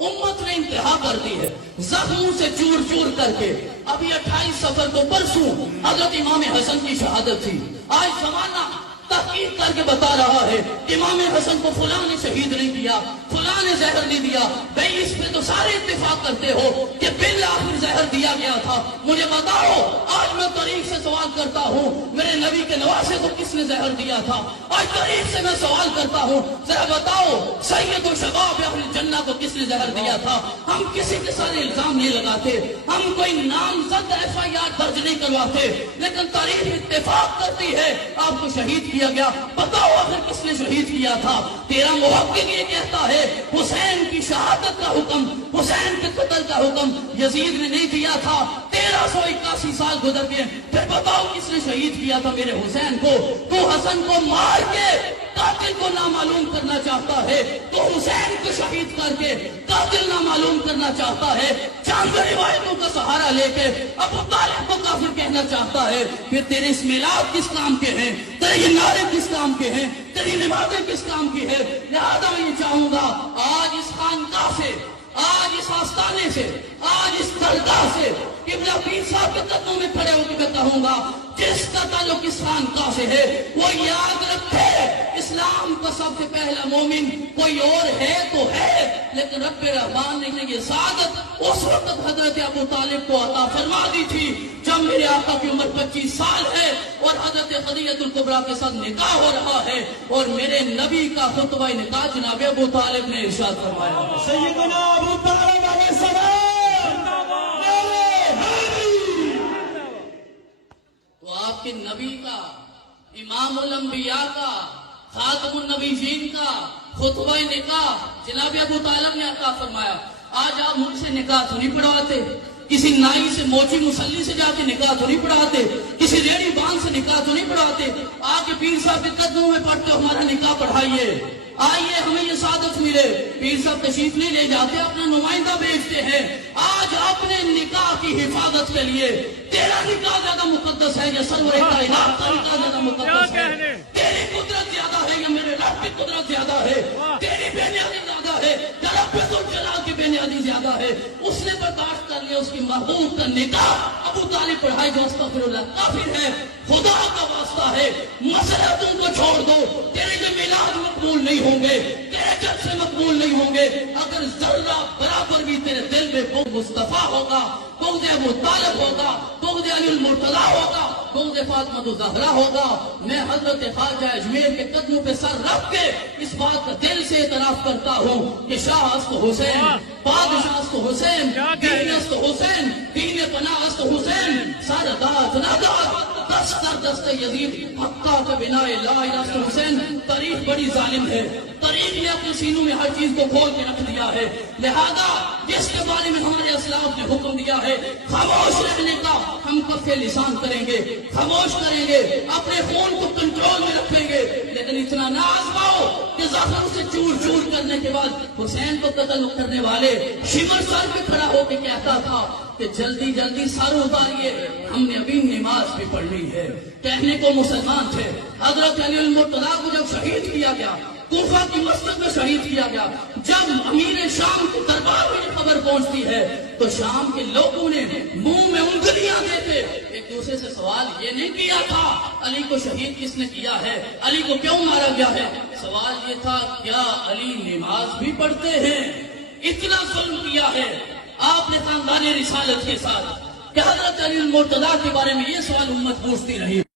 امت نے انتہا کر دی ہے زخموں سے چور چور کر کے. ابھی 28 سفر کو پرسوں حضرت امام حسن کی شہادت تھی. آج زمانہ تحقیق کر کے بتا رہا ہے امام حسن کو فلاں نے شہید نہیں کیا, فلاں نے زہر نہیں دیا. بھئی اس پہ تو سارے اتفاق کرتے ہو کہ بالآخر زہر دیا گیا تھا. مجھے بتاؤ, آج میں تاریخ سے سوال کرتا ہوں, میرے نبی کے نواسے کو کس نے زہر دیا تھا؟ آج تاریخ سے میں سوال کرتا ہوں, ذرا بتاؤ سید و شباب اہل جنہ کو کس نے زہر دیا تھا؟ ہم کسی کے ساتھ الزام نہیں لگاتے, ہم کوئی نامزد FIR درج نہیں کرواتے, لیکن تاریخ اتفاق کرتی ہے آپ کو شہید کیا گیا. بتاؤ آخر کس نے شہید کیا تھا؟ تیرا محقق یہ کہتا ہے حسین کی شہادت کا حکم, حسین کے قتل کا حکم یزید نے نہیں دیا تھا. 1381 سال گزر گئے, پھر بتاؤ کس نے شہید کیا تھا میرے حسین کو؟ تو حسن کو مار کے قاتل کو نامعلوم کرنا چاہتا ہے, تو حسین کو شہید کر کے قاتل نامعلوم کرنا چاہتا ہے. چاند روایتوں کا سہارا لے کے ابو طالب کو کافر کہنا چاہتا ہے. پھر تیرے اس میلاد کس کام کے ہیں؟ تیرے یہ نعرے کس کام کے ہیں؟ تیری نمازیں کس کام کی ہے؟ لہذا میں یہ چاہوں گا آج اس خانقاہ سے, آج اس آستانے سے, آج اس درگاہ سے قبلہ پیر صاحب کے قدموں میں کھڑے ہو کے میں کہوں گا جس کا تعلق اس خانقاہ سے ہے وہ یاد رکھے اسلام کا سب سے پہلا مومن کوئی اور ہے تو ہے, لیکن رب رحمان نے یہ سعادت اس وقت حضرت ابو طالب کو عطا فرما دی تھی جب میرے آقا کی عمر 25 سال ہے اور حضرت خدیجہ الکبریٰ کے ساتھ نکاح ہو رہا ہے, اور میرے نبی کا خطبہ نکاح جناب ابو طالب نے ارشاد فرمایا. سیدنا ابو طالب علیہ السلام. تو آپ کے نبی کا, امام الانبیاء کا, خاتم النبیین کا خطبہ نکاح جناب ابو طالب نے عطا فرمایا. آج آپ مجھ سے نکاح تو نہیں پڑھواتے, کسی نائی سے موچی مسلی سے جا کے نکاح تو نہیں پڑھاتے, کسی ریڑھی باندھ سے نکاح تو نہیں پڑھاتے. آ کے پیر صاحب کے قدموں میں پڑھتے ہمارا نکاح پڑھائیے, آئیے ہمیں یہ سعادت ملے. پیر صاحب تشریف نہیں لے جاتے, اپنا نمائندہ بھیجتے ہیں. آج اپنے نکاح کی حفاظت کے لیے تیرا نکاح زیادہ مقدس ہے یا سرور کائنات کا نکاح زیادہ مقدس ہے؟ تیری قدرت زیادہ ہے یا میرے رب کی قدرت زیادہ ہے؟ تیری بے نیازی زیادہ ہے یا رب ذوالجلال کی بے نیازی زیادہ ہے؟ اس نے برداشت کر لیا, اس کی محبوب کا نکاح ابو طالب پڑھائے جو استغفر اللہ کافر ہے. خدا کا واسطہ ہے مسئلہ تم کو چھوڑ دو, تیرے جو میلاد مقبول نہیں ہوں گے, تیرے جلسے مقبول نہیں ہوں گے اگر ذرہ برابر بھی تیرے دل میں بغض مصطفیٰ ہوگا, بغض ابو طالب ہوگا, بغض علی المرتضیٰ ہوگا, بغض فاطمہ الزہرا ہوگا. میں حضرت خواجہ اجمیر کے قدموں پہ سر رکھ کے اس بات کا دل سے اعتراف کرتا ہوں کہ شاہ است حسین, بادشاہ است حسین, دین است حسین, دین پناہ است حسین, سردار نادار دستر دست یزید حقہ کا بنا لا الہ است حسین. تاریخ بڑی ظالم ہے, تاریخ نے اپنے سینوں میں ہر چیز کو کھول کے رکھ دیا ہے. لہذا جس کے بارے میں ہمارے اسلاف نے حکم دیا ہے خاموش رہنے کا, ہم کف لسان کریں گے, خاموش کریں گے, اپنے خون کو کنٹرول میں رکھیں گے, لیکن اتنا نہ آزماؤ کہ ظفر سے چور چور کرنے کے بعد حسین کو قتل کرنے والے شمر سر پہ کھڑا ہو کے کہتا تھا کہ جلدی جلدی سر اتاریے, ہم نے ابھی نماز بھی پڑھنی ہے. کہنے کو مسلمان تھے. حضرت علی المرتضیٰ کو جب شہید کیا گیا, کوفہ کی مسجد میں شہید کیا گیا, جب امیر شام کے دربار میں خبر پہنچتی ہے تو شام کے لوگوں نے منہ میں انگلیاں دیتے ایک دوسرے سے سوال یہ نہیں کیا تھا علی کو شہید کس نے کیا ہے, علی کو کیوں مارا گیا ہے. سوال یہ تھا کیا علی نماز بھی پڑھتے ہیں؟ اتنا ظلم کیا ہے آپ نے خاندان رسالت کے ساتھ کہ حضرت علی المرتضیٰ کے بارے میں یہ سوال امت پوچھتی رہی.